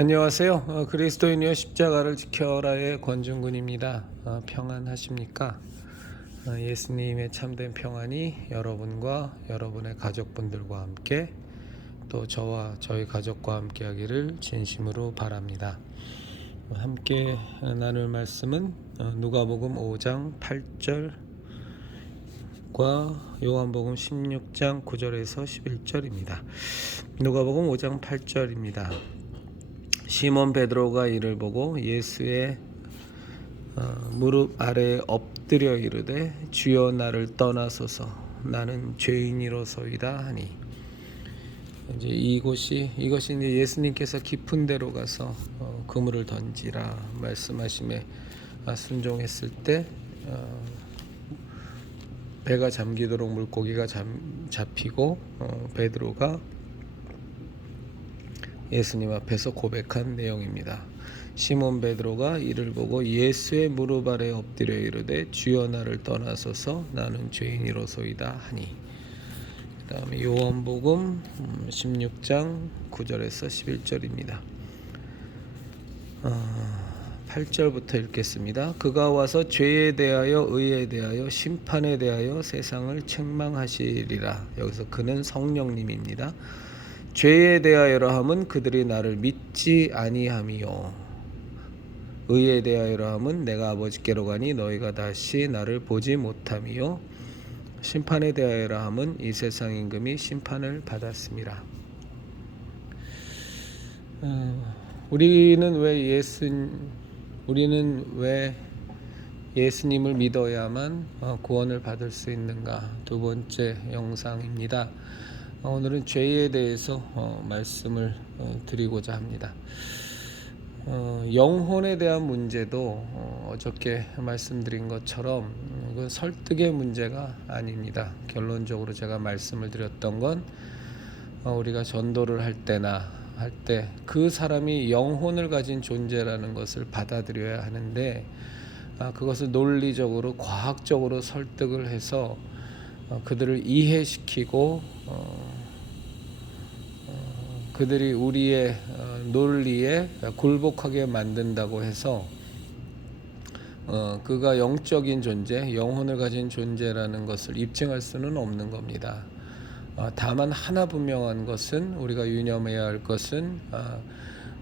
안녕하세요. 그리스도인이여 십자가를 지켜라의 권중근입니다. 평안하십니까? 예수님의 참된 평안이 여러분과 여러분의 가족분들과 함께 또 저와 저희 가족과 함께 하기를 진심으로 바랍니다. 함께 나눌 말씀은 누가복음 5장 8절과 요한복음 16장 9절에서 11절입니다. 누가복음 5장 8절입니다. 시몬 베드로가 이를 보고 예수의 무릎 아래에 엎드려 이르되 주여 나를 떠나소서 나는 죄인이로소이다 하니, 이제 이것이 이제 예수님께서 깊은 데로 가서 그물을 던지라 말씀하심에 순종했을 때 배가 잠기도록 물고기가 잡히고 베드로가 예수님 앞에서 고백한 내용입니다. 시몬 베드로가 이를 보고 예수의 무릎 아래 엎드려 이르되 주여 나를 떠나소서 나는 죄인이로소이다 하니. 그 다음에 요한복음 16장 9절에서 11절입니다. 8절부터 읽겠습니다. 그가 와서 죄에 대하여 의에 대하여 심판에 대하여 세상을 책망하시리라. 여기서 그는 성령님입니다. 죄에 대하여라 함은 그들이 나를 믿지 아니함이요, 의에 대하여라 함은 내가 아버지께로 가니 너희가 다시 나를 보지 못함이요, 심판에 대하여라 함은 이 세상 임금이 심판을 받았음이라. 우리는 왜 예수님을 믿어야만 구원을 받을 수 있는가? 두 번째 영상입니다. 오늘은 죄에 대해서 말씀을 드리고자 합니다. 영혼에 대한 문제도 어저께 말씀드린 것처럼 이건 설득의 문제가 아닙니다. 결론적으로 제가 말씀을 드렸던 건 우리가 전도를 할 때나 할 때 그 사람이 영혼을 가진 존재라는 것을 받아들여야 하는데, 그것을 논리적으로 과학적으로 설득을 해서 그들을 이해시키고 그들이 우리의 논리에 굴복하게 만든다고 해서 그가 영적인 존재, 영혼을 가진 존재라는 것을 입증할 수는 없는 겁니다. 다만 하나 분명한 것은, 우리가 유념해야 할 것은,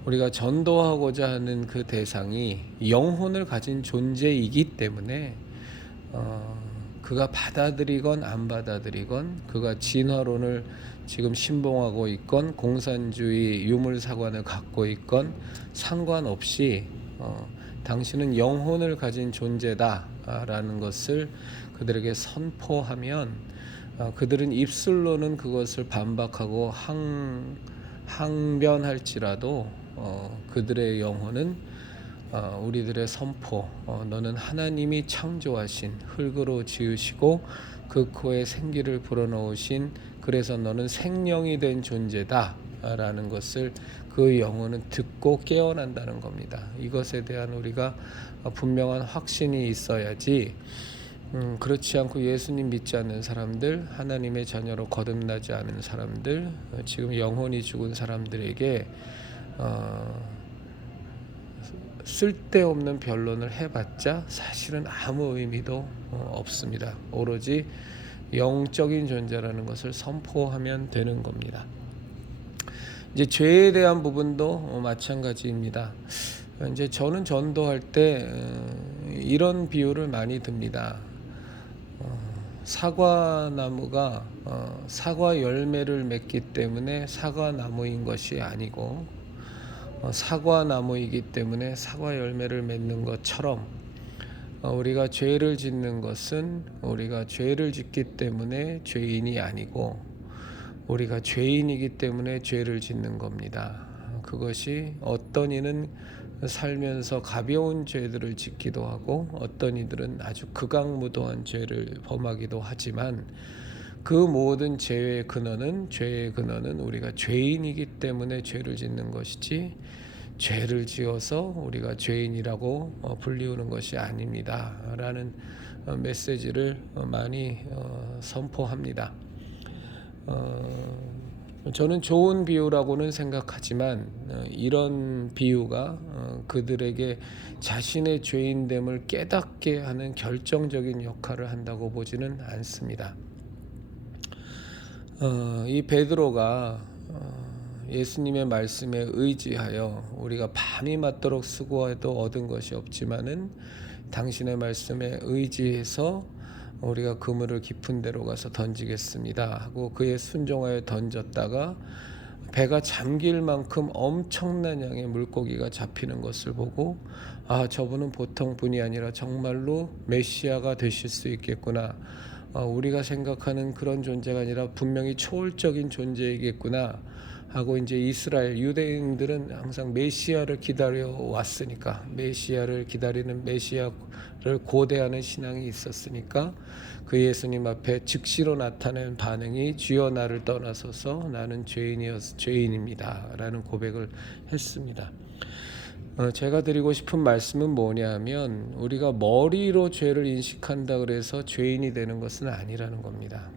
우리가 전도하고자 하는 그 대상이 영혼을 가진 존재이기 때문에 그가 받아들이건 안 받아들이건, 그가 진화론을 지금 신봉하고 있건 공산주의 유물사관을 갖고 있건 상관없이 당신은 영혼을 가진 존재다라는 것을 그들에게 선포하면 그들은 입술로는 그것을 반박하고 항변할지라도 그들의 영혼은 우리들의 선포, 너는 하나님이 창조하신, 흙으로 지으시고 그 코에 생기를 불어넣으신, 그래서 너는 생명이 된 존재다 라는 것을 그 영혼은 듣고 깨어난다는 겁니다. 이것에 대한 우리가 분명한 확신이 있어야지, 그렇지 않고 예수님 믿지 않는 사람들, 하나님의 자녀로 거듭나지 않은 사람들, 지금 영혼이 죽은 사람들에게 쓸데없는 변론을 해봤자 사실은 아무 의미도 없습니다. 오로지 영적인 존재라는 것을 선포하면 되는 겁니다. 이제 죄에 대한 부분도 마찬가지입니다. 이제 저는 전도할 때 이런 비유를 많이 듭니다. 사과나무가 사과 열매를 맺기 때문에 사과나무인 것이 아니고, 사과나무이기 때문에 사과 열매를 맺는 것처럼 우리가 죄를 짓는 것은 우리가 죄를 짓기 때문에 죄인이 아니고, 우리가 죄인이기 때문에 죄를 짓는 겁니다. 그것이 어떤 이는 살면서 가벼운 죄들을 짓기도 하고, 어떤 이들은 아주 극악무도한 죄를 범하기도 하지만, 그 모든 죄의 근원은 우리가 죄인이기 때문에 죄를 짓는 것이지, 죄를 지어서 우리가 죄인이라고 불리우는 것이 아닙니다 라는 메시지를 많이 선포합니다. 저는 좋은 비유라고는 생각하지만 이런 비유가 그들에게 자신의 죄인됨을 깨닫게 하는 결정적인 역할을 한다고 보지는 않습니다. 이 베드로가 예수님의 말씀에 의지하여 우리가 밤이 맞도록 수고해도 얻은 것이 없지만은 당신의 말씀에 의지해서 우리가 그물을 깊은 데로 가서 던지겠습니다 하고 그의 순종하여 던졌다가 배가 잠길 만큼 엄청난 양의 물고기가 잡히는 것을 보고 저분은 보통 분이 아니라 정말로 메시아가 되실 수 있겠구나, 우리가 생각하는 그런 존재가 아니라 분명히 초월적인 존재이겠구나 하고, 이제 이스라엘 유대인들은 항상 메시아를 기다려 왔으니까, 메시아를 기다리는, 메시아를 고대하는 신앙이 있었으니까 그 예수님 앞에 즉시로 나타낸 반응이 주여 나를 떠나소서 나는 죄인입니다 라는 고백을 했습니다. 제가 드리고 싶은 말씀은 뭐냐면, 우리가 머리로 죄를 인식한다 그래서 죄인이 되는 것은 아니라는 겁니다.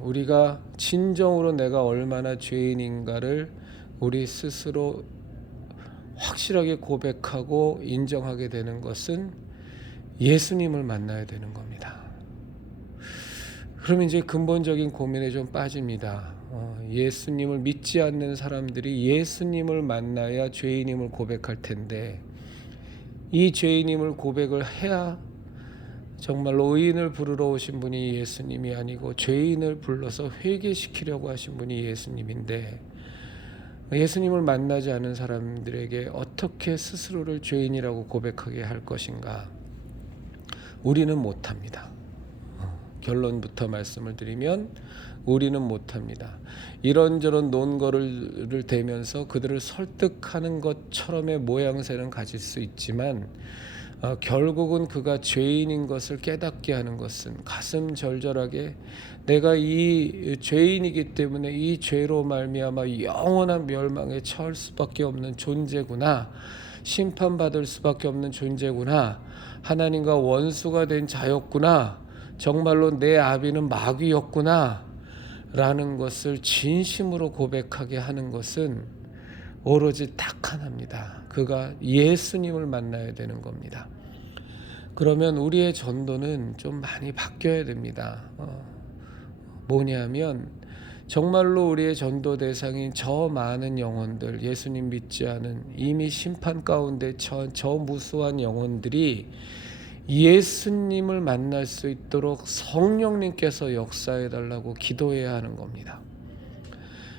우리가 진정으로 내가 얼마나 죄인인가를 우리 스스로 확실하게 고백하고 인정하게 되는 것은 예수님을 만나야 되는 겁니다. 그럼 이제 근본적인 고민에 좀 빠집니다. 예수님을 믿지 않는 사람들이 예수님을 만나야 죄인임을 고백할 텐데, 이 죄인임을 고백을 해야 정말로 의인을 부르러 오신 분이 예수님이 아니고 죄인을 불러서 회개시키려고 하신 분이 예수님인데, 예수님을 만나지 않은 사람들에게 어떻게 스스로를 죄인이라고 고백하게 할 것인가? 우리는 못합니다. 결론부터 말씀을 드리면 우리는 못합니다. 이런저런 논거를 대면서 그들을 설득하는 것처럼의 모양새는 가질 수 있지만 결국은 그가 죄인인 것을 깨닫게 하는 것은 가슴 절절하게 내가 이 죄인이기 때문에 이 죄로 말미암아 영원한 멸망에 처할 수밖에 없는 존재구나, 심판받을 수밖에 없는 존재구나, 하나님과 원수가 된 자였구나, 정말로 내 아비는 마귀였구나 라는 것을 진심으로 고백하게 하는 것은 오로지 딱 하나입니다. 그가 예수님을 만나야 되는 겁니다. 그러면 우리의 전도는 좀 많이 바뀌어야 됩니다. 뭐냐면 정말로 우리의 전도 대상인 저 많은 영혼들, 예수님 믿지 않은 이미 심판 가운데 저 무수한 영혼들이 예수님을 만날 수 있도록 성령님께서 역사해 달라고 기도해야 하는 겁니다.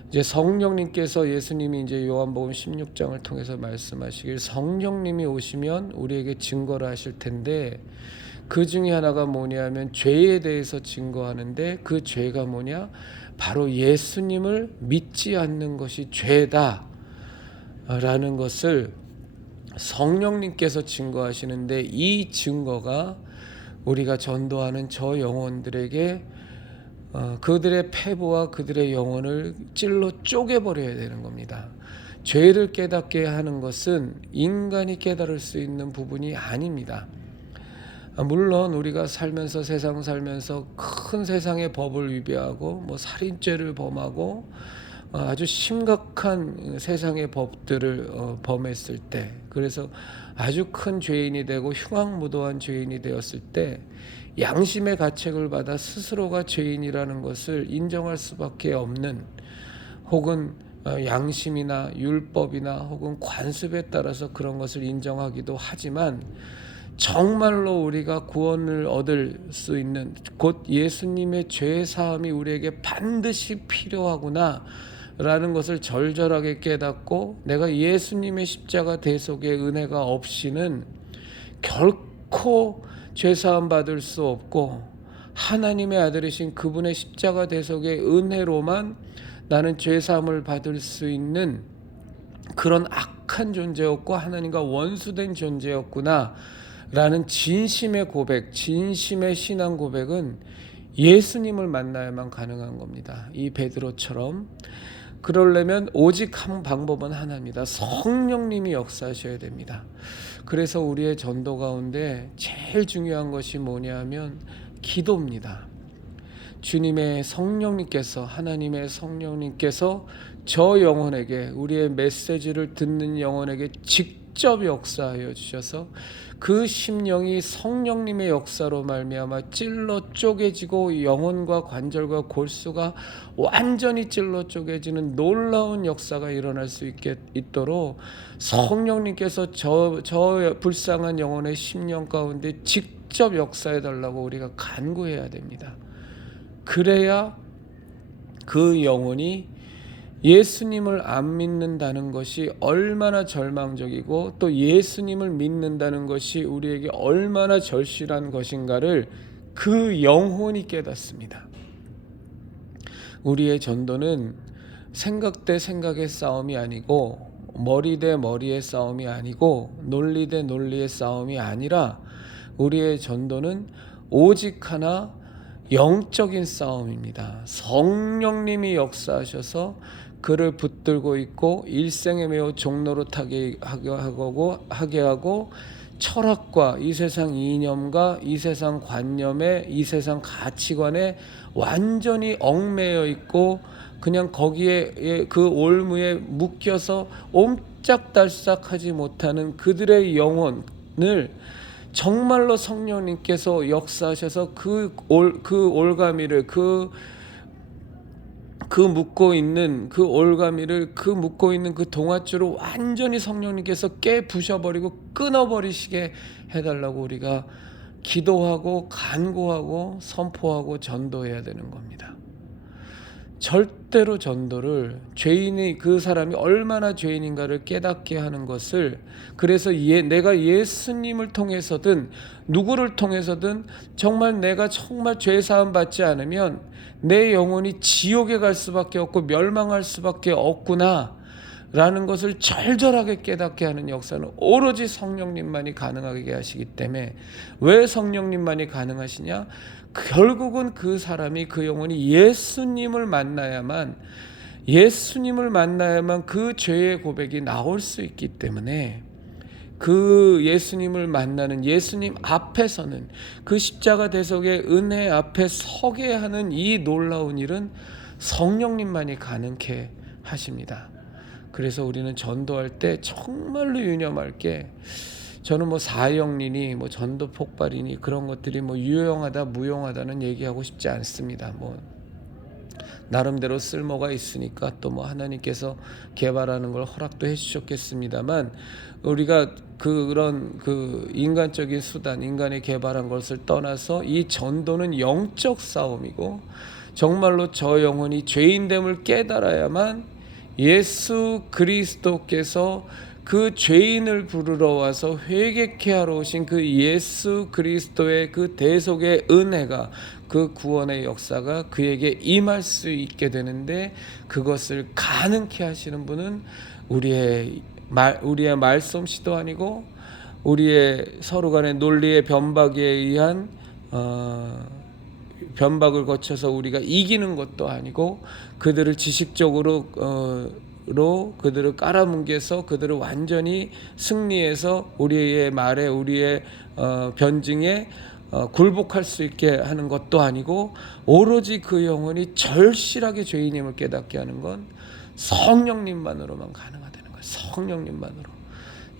이제 성령님께서, 예수님이 이제 요한복음 16장을 통해서 말씀하시길 성령님이 오시면 우리에게 증거를 하실 텐데, 그 중에 하나가 뭐냐면 죄에 대해서 증거하는데, 그 죄가 뭐냐? 바로 예수님을 믿지 않는 것이 죄다 라는 것을 성령님께서 증거하시는데, 이 증거가 우리가 전도하는 저 영혼들에게 그들의 패부와 그들의 영혼을 찔러 쪼개버려야 되는 겁니다. 죄를 깨닫게 하는 것은 인간이 깨달을 수 있는 부분이 아닙니다. 물론 우리가 살면서, 세상 살면서 큰 세상의 법을 위배하고 살인죄를 범하고 아주 심각한 세상의 법들을 범했을 때, 그래서 아주 큰 죄인이 되고 흉악무도한 죄인이 되었을 때 양심의 가책을 받아 스스로가 죄인이라는 것을 인정할 수밖에 없는, 혹은 양심이나 율법이나 혹은 관습에 따라서 그런 것을 인정하기도 하지만, 정말로 우리가 구원을 얻을 수 있는, 곧 예수님의 죄 사함이 우리에게 반드시 필요하구나 라는 것을 절절하게 깨닫고, 내가 예수님의 십자가 대속의 은혜가 없이는 결코 죄사함 받을 수 없고, 하나님의 아들이신 그분의 십자가 대속의 은혜로만 나는 죄사함을 받을 수 있는 그런 악한 존재였고 하나님과 원수된 존재였구나 라는 진심의 고백, 진심의 신앙 고백은 예수님을 만나야만 가능한 겁니다. 이 베드로처럼. 그러려면 오직 한 방법은 하나입니다. 성령님이 역사하셔야 됩니다. 그래서 우리의 전도 가운데 제일 중요한 것이 뭐냐 하면 기도입니다. 주님의 성령님께서, 하나님의 성령님께서 저 영혼에게, 우리의 메시지를 듣는 영혼에게 직접 역사하여 주셔서 그 심령이 성령님의 역사로 말미암아 찔러 쪼개지고 영혼과 관절과 골수가 완전히 찔러 쪼개지는 놀라운 역사가 일어날 수 있도록 성령님께서 저 불쌍한 영혼의 심령 가운데 직접 역사해 달라고 우리가 간구해야 됩니다. 그래야 그 영혼이 예수님을 안 믿는다는 것이 얼마나 절망적이고 또 예수님을 믿는다는 것이 우리에게 얼마나 절실한 것인가를 그 영혼이 깨닫습니다. 우리의 전도는 생각 대 생각의 싸움이 아니고 머리 대 머리의 싸움이 아니고 논리 대 논리의 싸움이 아니라 우리의 전도는 오직 하나 영적인 싸움입니다. 성령님이 역사하셔서 그를 붙들고 있고 일생에 매우 종노릇하게 하고 철학과 이 세상 이념과 이 세상 관념에 이 세상 가치관에 완전히 얽매여 있고 그냥 거기에 그 올무에 묶여서 옴짝달싹하지 못하는 그들의 영혼을 정말로 성령님께서 역사하셔서 그 올가미를 묶고 있는 그 올가미를 묶고 있는 그 동아줄을 완전히 성령님께서 부셔버리고 끊어버리시게 해달라고 우리가 기도하고 간구하고 선포하고 전도해야 되는 겁니다. 절대로 전도를 죄인이 그 사람이 얼마나 죄인인가를 깨닫게 하는 것을, 그래서 내가 예수님을 통해서든 누구를 통해서든 정말 내가 정말 죄 사함 받지 않으면 내 영혼이 지옥에 갈 수밖에 없고 멸망할 수밖에 없구나 라는 것을 절절하게 깨닫게 하는 역사는 오로지 성령님만이 가능하게 하시기 때문에, 왜 성령님만이 가능하시냐? 결국은 그 사람이, 그 영혼이 예수님을 만나야만 그 죄의 고백이 나올 수 있기 때문에, 그 예수님을 만나는, 예수님 앞에서는 그 십자가 대속의 은혜 앞에 서게 하는 이 놀라운 일은 성령님만이 가능케 하십니다. 그래서 우리는 전도할 때 정말로 유념할 게, 저는 뭐 사형리니 뭐 전도 폭발이니 그런 것들이 뭐 유용하다 무용하다는 얘기하고 싶지 않습니다. 뭐 나름대로 쓸모가 있으니까 또 뭐 하나님께서 개발하는 걸 허락도 해주셨겠습니다만, 우리가 그런 인간적인 수단, 인간이 개발한 것을 떠나서 이 전도는 영적 싸움이고, 정말로 저 영혼이 죄인됨을 깨달아야만 예수 그리스도께서 그 죄인을 부르러 와서 회개케 하러 오신 그 예수 그리스도의 그 대속의 은혜가, 그 구원의 역사가 그에게 임할 수 있게 되는데, 그것을 가능케 하시는 분은 우리의 말솜씨도 아니고 우리의 서로 간의 논리의 변박에 의한 변박을 거쳐서 우리가 이기는 것도 아니고, 그들을 지식적으로 그들을 깔아뭉개서 그들을 완전히 승리해서 우리의 말에, 우리의 변증에 굴복할 수 있게 하는 것도 아니고, 오로지 그 영혼이 절실하게 죄인임을 깨닫게 하는 건 성령님만으로만 가능하다는 거예요. 성령님만으로.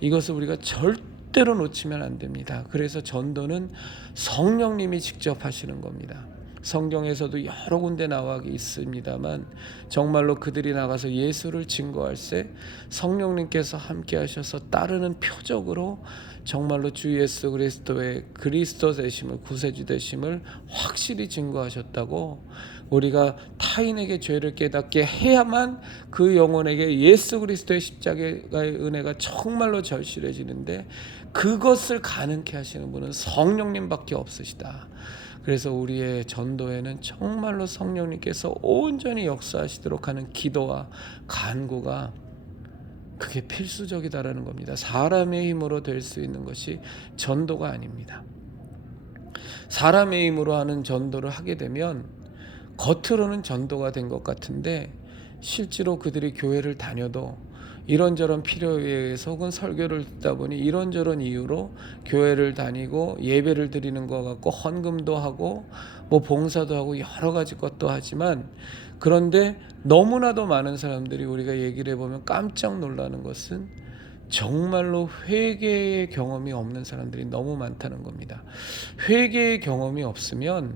이것을 우리가 절대로 놓치면 안 됩니다. 그래서 전도는 성령님이 직접 하시는 겁니다. 성경에서도 여러 군데 나와 있습니다만, 정말로 그들이 나가서 예수를 증거할 때 성령님께서 함께 하셔서 따르는 표적으로 정말로 주 예수 그리스도의 그리스도 되심을, 구세주 되심을 확실히 증거하셨다고, 우리가 타인에게 죄를 깨닫게 해야만 그 영혼에게 예수 그리스도의 십자가의 은혜가 정말로 절실해지는데, 그것을 가능케 하시는 분은 성령님밖에 없으시다. 그래서 우리의 전도에는 정말로 성령님께서 온전히 역사하시도록 하는 기도와 간구가, 그게 필수적이다라는 겁니다. 사람의 힘으로 될 수 있는 것이 전도가 아닙니다. 사람의 힘으로 하는 전도를 하게 되면 겉으로는 전도가 된 것 같은데, 실제로 그들이 교회를 다녀도 이런저런 필요에 의해서 혹은 설교를 듣다 보니 이런저런 이유로 교회를 다니고 예배를 드리는 것 같고 헌금도 하고 뭐 봉사도 하고 여러 가지 것도 하지만, 그런데 너무나도 많은 사람들이 우리가 얘기를 해보면 깜짝 놀라는 것은 정말로 회개의 경험이 없는 사람들이 너무 많다는 겁니다. 회개의 경험이 없으면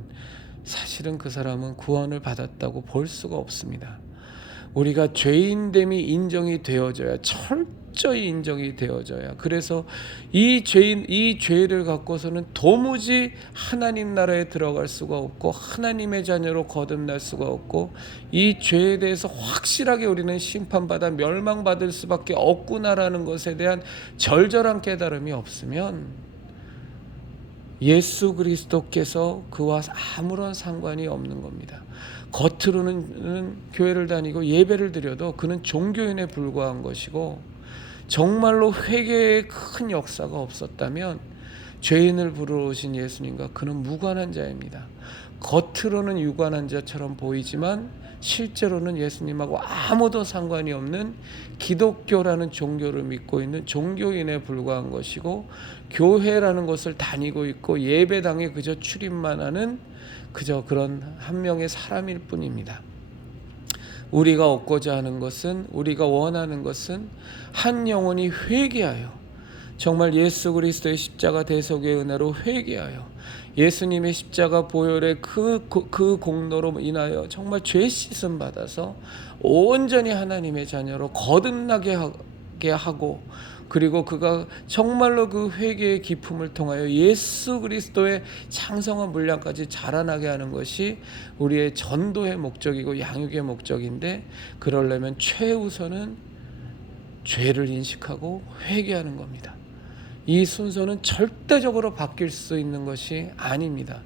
사실은 그 사람은 구원을 받았다고 볼 수가 없습니다. 우리가 죄인됨이 인정이 되어져야, 철저히 인정이 되어져야, 그래서 이 죄를 갖고서는 도무지 하나님 나라에 들어갈 수가 없고 하나님의 자녀로 거듭날 수가 없고, 이 죄에 대해서 확실하게 우리는 심판받아 멸망받을 수밖에 없구나라는 것에 대한 절절한 깨달음이 없으면 예수 그리스도께서 그와 아무런 상관이 없는 겁니다. 겉으로는 교회를 다니고 예배를 드려도 그는 종교인에 불과한 것이고, 정말로 회개의 큰 역사가 없었다면 죄인을 부르러 오신 예수님과 그는 무관한 자입니다. 겉으로는 유관한 자처럼 보이지만 실제로는 예수님하고 아무도 상관이 없는 기독교라는 종교를 믿고 있는 종교인에 불과한 것이고, 교회라는 것을 다니고 있고 예배당에 그저 출입만 하는 그저 그런 한 명의 사람일 뿐입니다. 우리가 얻고자 하는 것은, 우리가 원하는 것은 한 영혼이 회개하여 정말 예수 그리스도의 십자가 대속의 은혜로 회개하여 예수님의 십자가 보혈의 그 공로로 인하여 정말 죄 씻음 받아서 온전히 하나님의 자녀로 거듭나게 하고, 그리고 그가 정말로 그 회개의 기품을 통하여 예수 그리스도의 창성한 분량까지 자라나게 하는 것이 우리의 전도의 목적이고 양육의 목적인데, 그러려면 최우선은 죄를 인식하고 회개하는 겁니다. 이 순서는 절대적으로 바뀔 수 있는 것이 아닙니다.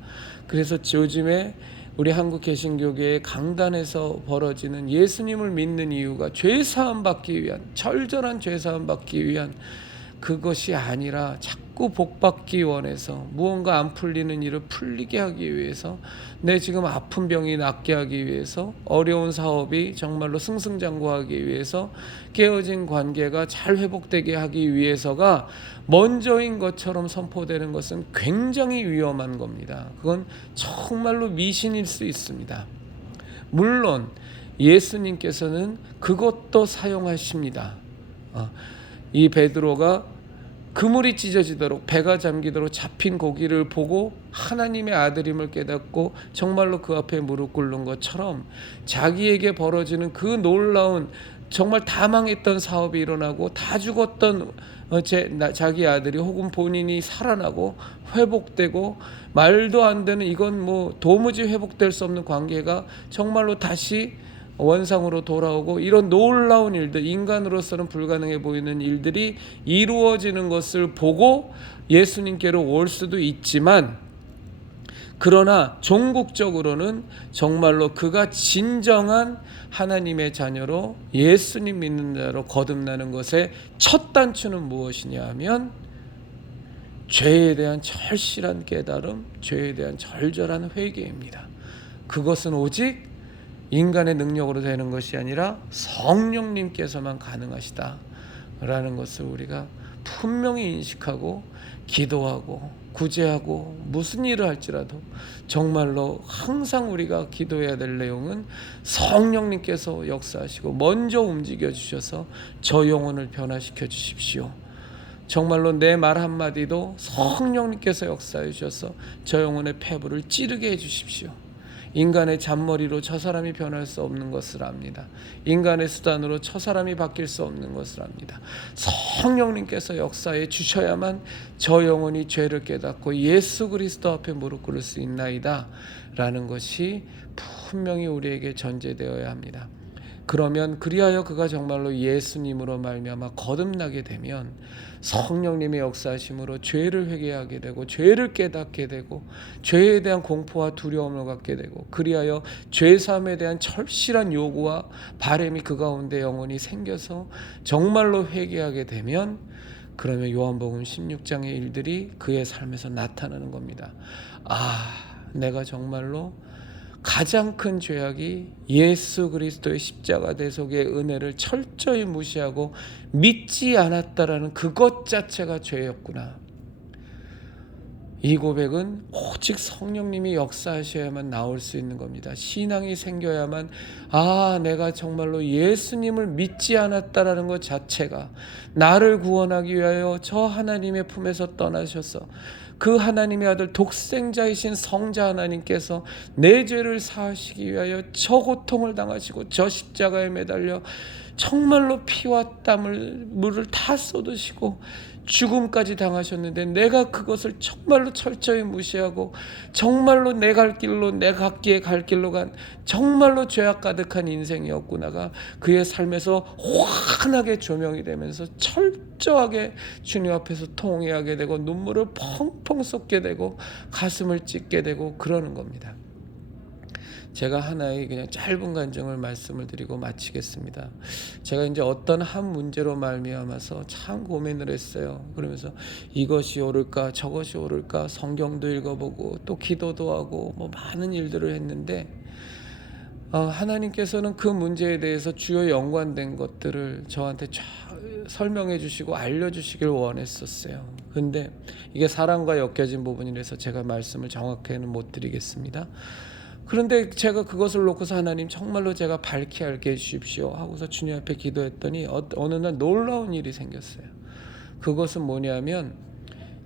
그래서 요즘에 우리 한국 개신교계의 강단에서 벌어지는 예수님을 믿는 이유가 죄사함 받기 위한, 절절한 죄사함 받기 위한 그것이 아니라 자꾸 복받기 원해서 무언가 안 풀리는 일을 풀리게 하기 위해서, 내 지금 아픈 병이 낫게 하기 위해서, 어려운 사업이 정말로 승승장구하기 위해서, 깨어진 관계가 잘 회복되게 하기 위해서가 먼저인 것처럼 선포되는 것은 굉장히 위험한 겁니다. 그건 정말로 미신일 수 있습니다. 물론 예수님께서는 그것도 사용하십니다. 이 베드로가 그물이 찢어지도록, 배가 잠기도록 잡힌 고기를 보고 하나님의 아들임을 깨닫고 정말로 그 앞에 무릎 꿇는 것처럼, 자기에게 벌어지는 그 놀라운, 정말 다 망했던 사업이 일어나고 다 죽었던 자기 아들이 혹은 본인이 살아나고 회복되고, 말도 안 되는, 이건 뭐 도무지 회복될 수 없는 관계가 정말로 다시 원상으로 돌아오고, 이런 놀라운 일들, 인간으로서는 불가능해 보이는 일들이 이루어지는 것을 보고 예수님께로 올 수도 있지만, 그러나 종국적으로는 정말로 그가 진정한 하나님의 자녀로 예수님 믿는 자로 거듭나는 것의 첫 단추는 무엇이냐 하면 죄에 대한 절실한 깨달음, 죄에 대한 절절한 회개입니다. 그것은 오직 인간의 능력으로 되는 것이 아니라 성령님께서만 가능하시다라는 것을 우리가 분명히 인식하고 기도하고 구제하고 무슨 일을 할지라도 정말로 항상 우리가 기도해야 될 내용은 성령님께서 역사하시고 먼저 움직여 주셔서 저 영혼을 변화시켜 주십시오. 정말로 내 말 한마디도 성령님께서 역사해 주셔서 저 영혼의 폐부를 찌르게 해 주십시오. 인간의 잔머리로 저 사람이 변할 수 없는 것을 압니다. 인간의 수단으로 저 사람이 바뀔 수 없는 것을 압니다. 성령님께서 역사해 주셔야만 저 영혼이 죄를 깨닫고 예수 그리스도 앞에 무릎 꿇을 수 있나이다 라는 것이 분명히 우리에게 전제되어야 합니다. 그러면 그리하여 그가 정말로 예수님으로 말미암아 거듭나게 되면 성령님의 역사하심으로 죄를 회개하게 되고 죄를 깨닫게 되고 죄에 대한 공포와 두려움을 갖게 되고, 그리하여 죄사함에 대한 절실한 요구와 바람이 그 가운데 영원히 생겨서 정말로 회개하게 되면, 그러면 요한복음 16장의 일들이 그의 삶에서 나타나는 겁니다. 아, 내가 정말로 가장 큰 죄악이 예수 그리스도의 십자가 대속의 은혜를 철저히 무시하고 믿지 않았다라는 그것 자체가 죄였구나. 이 고백은 오직 성령님이 역사하셔야만 나올 수 있는 겁니다. 신앙이 생겨야만 내가 정말로 예수님을 믿지 않았다라는 것 자체가, 나를 구원하기 위하여 저 하나님의 품에서 떠나셔서 그 하나님의 아들 독생자이신 성자 하나님께서 내 죄를 사하시기 위하여 저 고통을 당하시고 저 십자가에 매달려 정말로 피와 땀을 물을 다 쏟으시고 죽음까지 당하셨는데, 내가 그것을 정말로 철저히 무시하고 정말로 내 갈 길로, 내 각기의 갈 길로 간 정말로 죄악 가득한 인생이었구나가 그의 삶에서 환하게 조명이 되면서 철저하게 주님 앞에서 통회하게 되고 눈물을 펑펑 쏟게 되고 가슴을 찢게 되고 그러는 겁니다. 제가 하나의 그냥 짧은 간증을 말씀을 드리고 마치겠습니다. 제가 이제 어떤 한 문제로 말미암아서 참 고민을 했어요. 그러면서 이것이 옳을까 저것이 옳을까 성경도 읽어보고 또 기도도 하고 많은 일들을 했는데, 하나님께서는 그 문제에 대해서 주요 연관된 것들을 저한테 쫙 설명해 주시고 알려주시길 원했었어요. 근데 이게 사랑과 엮여진 부분이라서 제가 말씀을 정확히는 못 드리겠습니다. 그런데 제가 그것을 놓고서 하나님 정말로 제가 밝히 알게 해주십시오 하고서 주님 앞에 기도했더니 어느 날 놀라운 일이 생겼어요. 그것은 뭐냐면,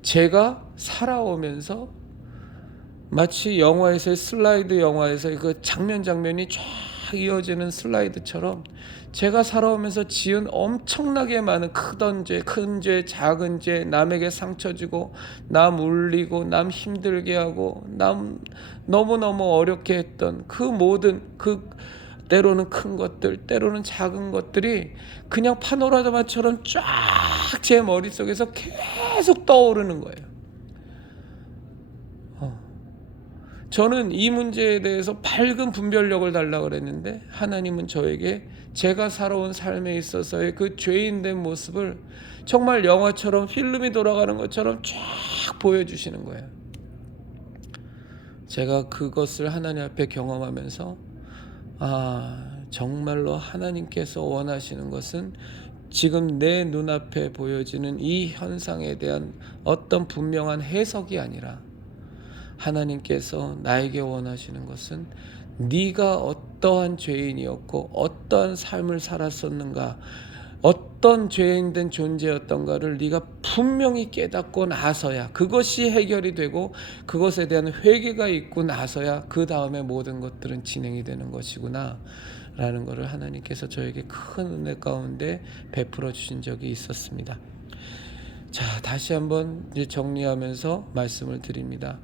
제가 살아오면서 마치 영화에서의 슬라이드 영화에서의 그 장면이 쫙 이어지는 슬라이드처럼 제가 살아오면서 지은 엄청나게 많은 큰 죄, 작은 죄, 남에게 상처 주고 남 울리고 남 힘들게 하고 남 너무너무 어렵게 했던 그 모든, 그 때로는 큰 것들, 때로는 작은 것들이 그냥 파노라마처럼 쫙 제 머릿속에서 계속 떠오르는 거예요. 저는 이 문제에 대해서 밝은 분별력을 달라고 그랬는데, 하나님은 저에게 제가 살아온 삶에 있어서의 그 죄인된 모습을 정말 영화처럼 필름이 돌아가는 것처럼 쫙 보여주시는 거예요. 제가 그것을 하나님 앞에 경험하면서 정말로 하나님께서 원하시는 것은 지금 내 눈앞에 보여지는 이 현상에 대한 어떤 분명한 해석이 아니라, 하나님께서 나에게 원하시는 것은 네가 어떠한 죄인이었고 어떠한 삶을 살았었는가, 어떤 죄인된 존재였던가를 네가 분명히 깨닫고 나서야, 그것이 해결이 되고 그것에 대한 회개가 있고 나서야 그 다음에 모든 것들은 진행이 되는 것이구나 라는 것을 하나님께서 저에게 큰 은혜 가운데 베풀어 주신 적이 있었습니다. 자, 다시 한번 이제 정리하면서 말씀을 드립니다.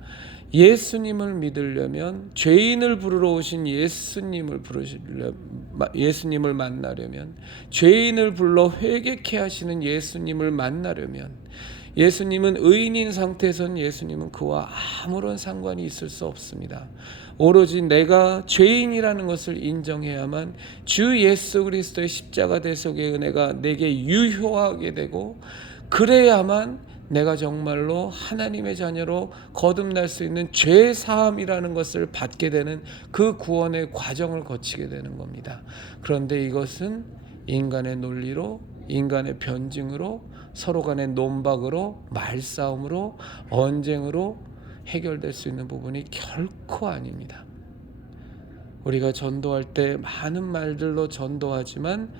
예수님을 믿으려면, 죄인을 부르러 오신 예수님을 만나려면, 죄인을 불러 회개케 하시는 예수님을 만나려면, 예수님은 의인인 상태에서는 예수님은 그와 아무런 상관이 있을 수 없습니다. 오로지 내가 죄인이라는 것을 인정해야만 주 예수 그리스도의 십자가 대속의 은혜가 내게 유효하게 되고, 그래야만 내가 정말로 하나님의 자녀로 거듭날 수 있는 죄 사함이라는 것을 받게 되는 그 구원의 과정을 거치게 되는 겁니다. 그런데 이것은 인간의 논리로, 인간의 변증으로, 서로 간의 논박으로, 말싸움으로, 언쟁으로 해결될 수 있는 부분이 결코 아닙니다. 우리가 전도할 때 많은 말들로 전도하지만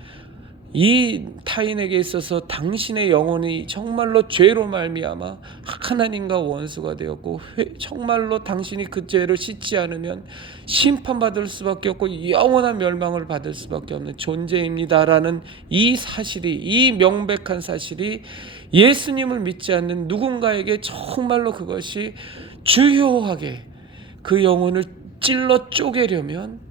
이 타인에게 있어서 당신의 영혼이 정말로 죄로 말미암아 하나님과 원수가 되었고, 정말로 당신이 그 죄를 씻지 않으면 심판받을 수밖에 없고 영원한 멸망을 받을 수밖에 없는 존재입니다라는 이 사실이, 이 명백한 사실이 예수님을 믿지 않는 누군가에게 정말로 그것이 주요하게 그 영혼을 찔러 쪼개려면,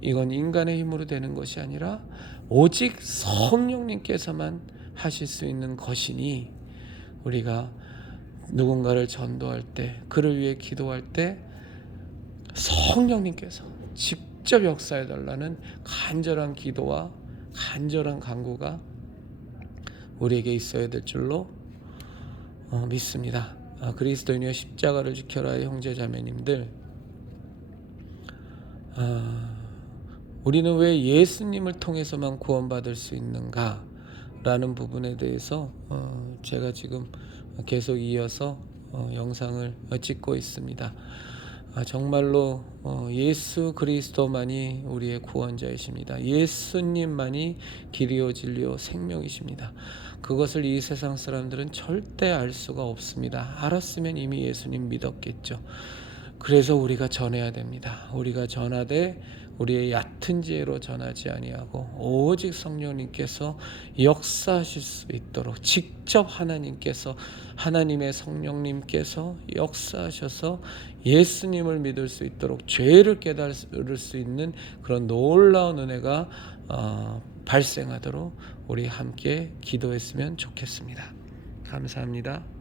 이건 인간의 힘으로 되는 것이 아니라 오직 성령님께서만 하실 수 있는 것이니, 우리가 누군가를 전도할 때, 그를 위해 기도할 때 성령님께서 직접 역사해 달라는 간절한 기도와 간절한 간구가 우리에게 있어야 될 줄로 믿습니다. 그리스도인이여 십자가를 지켜라의 형제 자매님들, 우리는 왜 예수님을 통해서만 구원받을 수 있는가라는 부분에 대해서 제가 지금 계속 이어서 영상을 찍고 있습니다. 정말로 예수 그리스도만이 우리의 구원자이십니다. 예수님만이 길이요 진리요 생명이십니다. 그것을 이 세상 사람들은 절대 알 수가 없습니다. 알았으면 이미 예수님 믿었겠죠. 그래서 우리가 전해야 됩니다. 우리가 전하되 우리의 얕은 지혜로 전하지 아니하고 오직 성령님께서 역사하실 수 있도록 직접 하나님의 성령님께서 역사하셔서 예수님을 믿을 수 있도록 죄를 깨달을 수 있는 그런 놀라운 은혜가 발생하도록 우리 함께 기도했으면 좋겠습니다. 감사합니다.